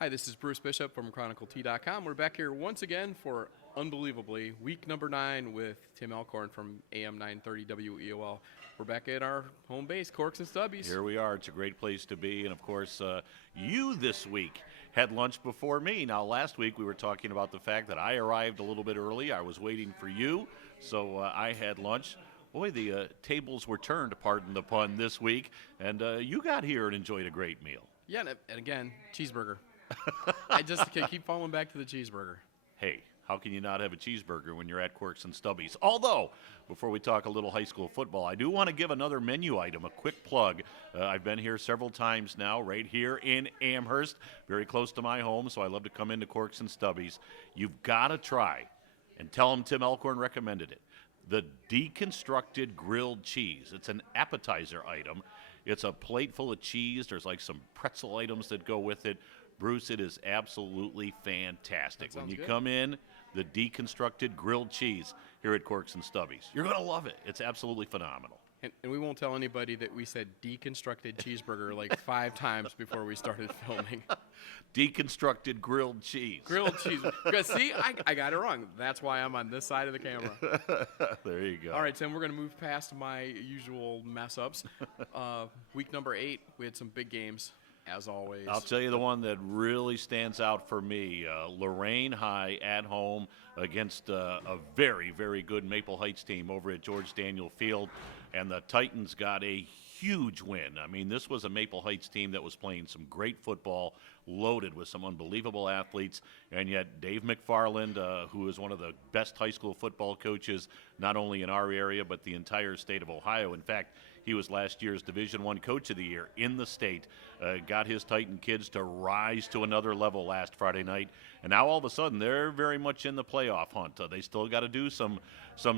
Hi, this is Bruce Bishop from ChronicleT.com. We're back here once again for, unbelievably, week number 9 with Tim Alcorn from AM 930 WEOL. We're back at our home base, Corks and Stubbies. Here we are. It's a great place to be. And, of course, you this week had lunch before me. Now, last week we were talking about the fact that I arrived a little bit early. I was waiting for you, so I had lunch. Boy, the tables were turned, pardon the pun, this week. And you got here and enjoyed a great meal. Yeah, and again, cheeseburger. I just can keep falling back to the cheeseburger. Hey, how can you not have a cheeseburger when you're at Quirks and Stubbies? Although, before we talk a little high school football, I do want to give another menu item, a quick plug. I've been here several times now, right here in Amherst, very close to my home, so I love to come into Quirks and Stubbies. You've got to try, and tell them Tim Alcorn recommended it, the deconstructed grilled cheese. It's an appetizer item. It's a plate full of cheese. There's like some pretzel items that go with it. Bruce, it is absolutely fantastic. When you come in, the deconstructed grilled cheese here at Corks and Stubbies, you're going to love it. It's absolutely phenomenal. And we won't tell anybody that we said deconstructed cheeseburger like 5 times before we started filming. Deconstructed grilled cheese. Grilled cheese. Because, see, I got it wrong. That's why I'm on this side of the camera. There you go. All right, Tim, we're going to move past my usual mess-ups. Week number 8, we had some big games. As always. I'll tell you the one that really stands out for me, Lorain High at home against a very, very good Maple Heights team over at George Daniel Field, and the Titans got a huge win. I mean, this was a Maple Heights team that was playing some great football, loaded with some unbelievable athletes, and yet Dave McFarland, who is one of the best high school football coaches, not only in our area, but the entire state of Ohio. In fact, he was last year's Division I Coach of the Year in the state, got his Titan kids to rise to another level last Friday night, and now all of a sudden they're very much in the playoff hunt. They still got to do some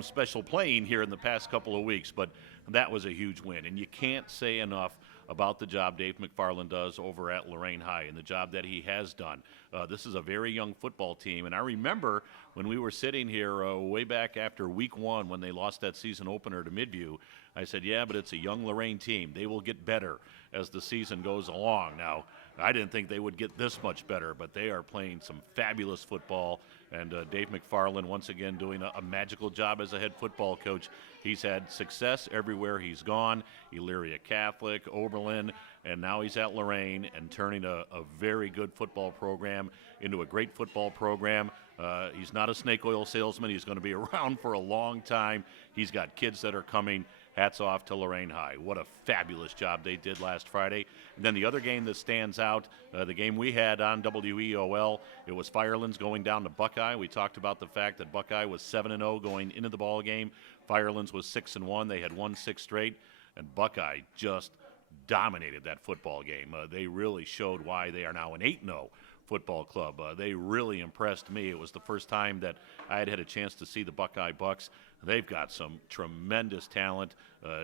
special playing here in the past couple of weeks, but that was a huge win, and you can't say enough about the job Dave McFarland does over at Lorain High and the job that he has done. This is a very young football team, and I remember when we were sitting here way back after week 1 when they lost that season opener to Midview, I said, yeah, but it's a young Lorain team. They will get better as the season goes along. Now, I didn't think they would get this much better, but they are playing some fabulous football, and Dave McFarland once again doing a magical job as a head football coach. He's had success everywhere he's gone, Elyria Catholic, Oberlin, and now he's at Lorain and turning a very good football program into a great football program. He's not a snake oil salesman. He's going to be around for a long time. He's got kids that are coming. Hats off to Lorain High. What a fabulous job they did last Friday. And then the other game that stands out, the game we had on WEOL, it was Firelands going down to Buckeye. We talked about the fact that Buckeye was 7-0 going into the ball game. Firelands was 6-1. They had won 6 straight, and Buckeye just dominated that football game. They really showed why they are now an 8-0 football club. They really impressed me. It was the first time that I had a chance to see the Buckeye Bucks. They've got some tremendous talent.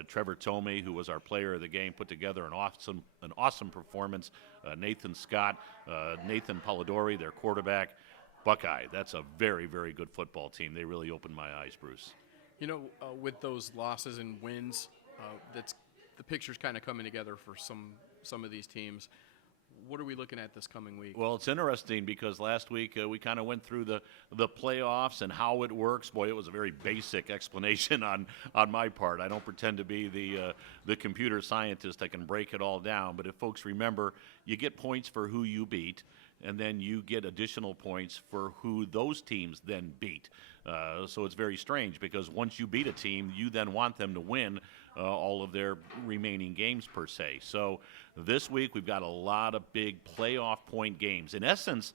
Trevor Tomey, who was our player of the game, put together an awesome performance. Nathan Scott, Nathan Polidori, their quarterback. Buckeye, that's a very, very good football team. They really opened my eyes, Bruce. You know, with those losses and wins, that's the picture's kind of coming together for some of these teams. What are we looking at this coming week? Well, it's interesting because last week we kind of went through the playoffs and how it works. Boy, it was a very basic explanation on my part. I don't pretend to be the computer scientist that can break it all down. But if folks remember, you get points for who you beat, and then you get additional points for who those teams then beat. So it's very strange because once you beat a team, you then want them to win all of their remaining games per se. So this week we've got a lot of big playoff point games. In essence,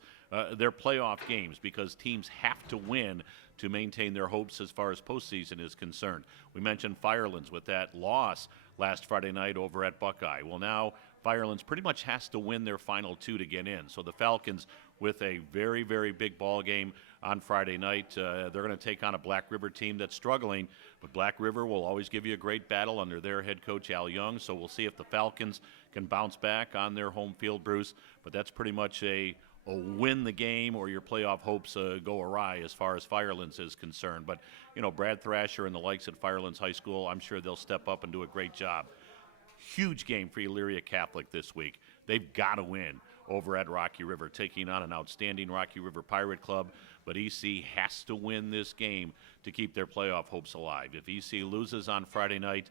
they're playoff games because teams have to win to maintain their hopes as far as postseason is concerned. We mentioned Firelands with that loss last Friday night over at Buckeye. Well, now Firelands pretty much has to win their final 2 to get in. So the Falcons with a very, very big ball game on Friday night. They're going to take on a Black River team that's struggling, but Black River will always give you a great battle under their head coach, Al Young. So we'll see if the Falcons can bounce back on their home field, Bruce. But that's pretty much a win the game or your playoff hopes go awry as far as Firelands is concerned. But, you know, Brad Thrasher and the likes at Firelands High School, I'm sure they'll step up and do a great job. Huge game for Elyria Catholic this week. They've got to win over at Rocky River, taking on an outstanding Rocky River Pirate Club. But EC has to win this game to keep their playoff hopes alive. If EC loses on Friday night,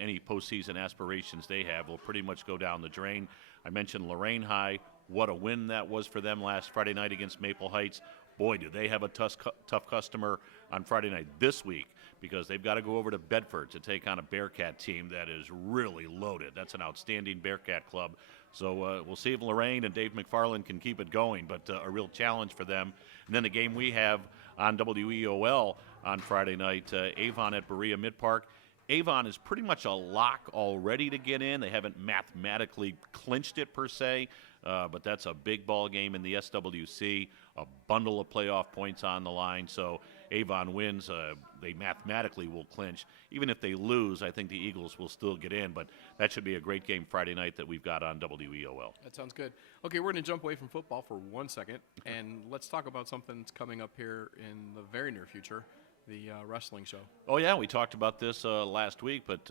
any postseason aspirations they have will pretty much go down the drain. I mentioned Lorain High. What a win that was for them last Friday night against Maple Heights. Boy, do they have a tough customer on Friday night this week, because they've got to go over to Bedford to take on a Bearcat team that is really loaded. That's an outstanding Bearcat club. So we'll see if Lorain and Dave McFarland can keep it going, but a real challenge for them. And then the game we have on WEOL on Friday night, Avon at Berea Mid-Park. Avon is pretty much a lock already to get in. They haven't mathematically clinched it per se, but that's a big ball game in the SWC, a bundle of playoff points on the line. So Avon wins, they mathematically will clinch. Even if they lose, I think the Eagles will still get in, but that should be a great game Friday night that we've got on WEOL. That sounds good. Okay, we're going to jump away from football for 1 second, and let's talk about something that's coming up here in the very near future. The wrestling show. Oh, yeah, we talked about this last week, but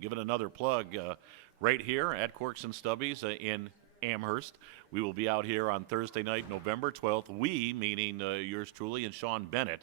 give it another plug. Right here at Corks and Stubbies in Amherst. We will be out here on Thursday night, November 12th. We, meaning yours truly and Sean Bennett,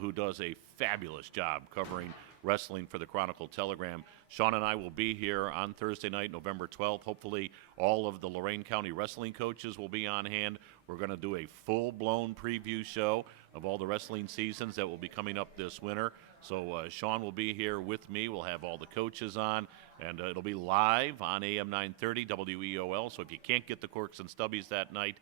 who does a fabulous job covering wrestling for the Chronicle Telegram. Sean and I will be here on Thursday night, November 12th. Hopefully all of the Lorain County wrestling coaches will be on hand. We're going to do a full-blown preview show of all the wrestling seasons that will be coming up this winter. So Sean will be here with me. We'll have all the coaches on, and it'll be live on AM 930 WEOL. So if you can't get the Corks and Stubbies that night,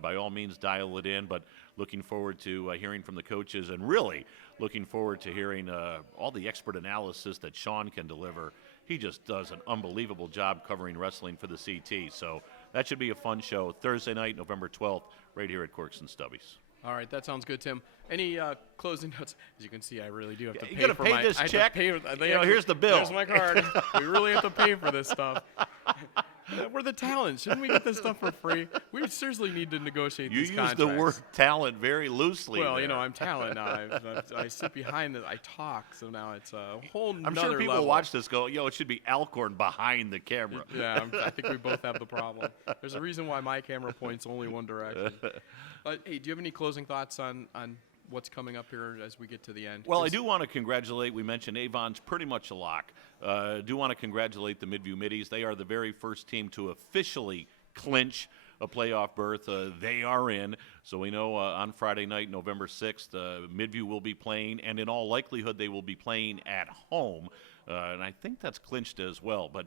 by all means dial it in. But looking forward to hearing from the coaches, and really looking forward to hearing all the expert analysis that Sean can deliver. He just does an unbelievable job covering wrestling for the CT. So that should be a fun show. Thursday night, November 12th, right here at Corks and Stubbies. All right, that sounds good, Tim. Any closing notes? As you can see, I really do have to pay you for pay this check. Here's the bill. There's my card. We really have to pay for this stuff. We're the talent. Shouldn't we get this stuff for free? We seriously need to negotiate these contracts. You use the word talent very loosely. Well, there. I'm talent now. I sit behind it. I talk, so now it's a whole nother I'm sure people level. watch this go, it should be Alcorn behind the camera. Yeah, I think we both have the problem. There's a reason why my camera points only one direction. Hey, do you have any closing thoughts on what's coming up here as we get to the end? Well, I do want to congratulate, we mentioned Avon's pretty much a lock. I do want to congratulate the Midview Middies. They are the very first team to officially clinch a playoff berth. They are in. So we know on Friday night, November 6th, Midview will be playing, and in all likelihood they will be playing at home. And I think that's clinched as well. But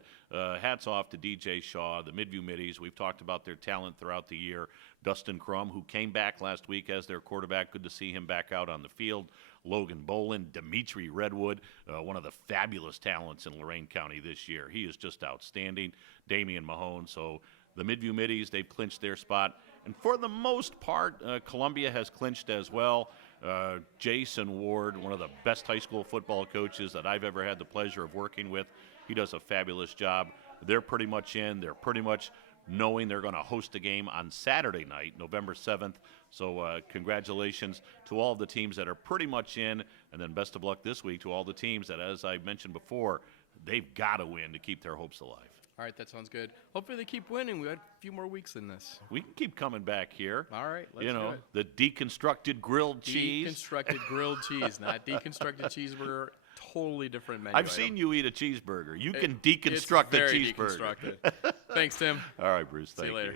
hats off to DJ Shaw, the Midview Middies. We've talked about their talent throughout the year. Dustin Crum, who came back last week as their quarterback. Good to see him back out on the field. Logan Bolin, Dimitri Redwood, one of the fabulous talents in Lorain County this year. He is just outstanding. Damian Mahone. So the Midview Middies, they've clinched their spot. And for the most part, Columbia has clinched as well. Jason Ward, one of the best high school football coaches that I've ever had the pleasure of working with. He does a fabulous job. They're pretty much in. They're pretty much knowing they're going to host a game on Saturday night, November 7th. So congratulations to all the teams that are pretty much in, and then best of luck this week to all the teams that, as I mentioned before, they've got to win to keep their hopes alive. All right, that sounds good. Hopefully they keep winning. We had a few more weeks in this. We can keep coming back here. All right, let's do it. The deconstructed grilled cheese. Deconstructed grilled cheese, not deconstructed cheeseburger. Totally different menu I've item. seen you eat a cheeseburger. You can deconstruct it's a very cheeseburger. Deconstructed. Thanks, Tim. All right, Bruce. See you later.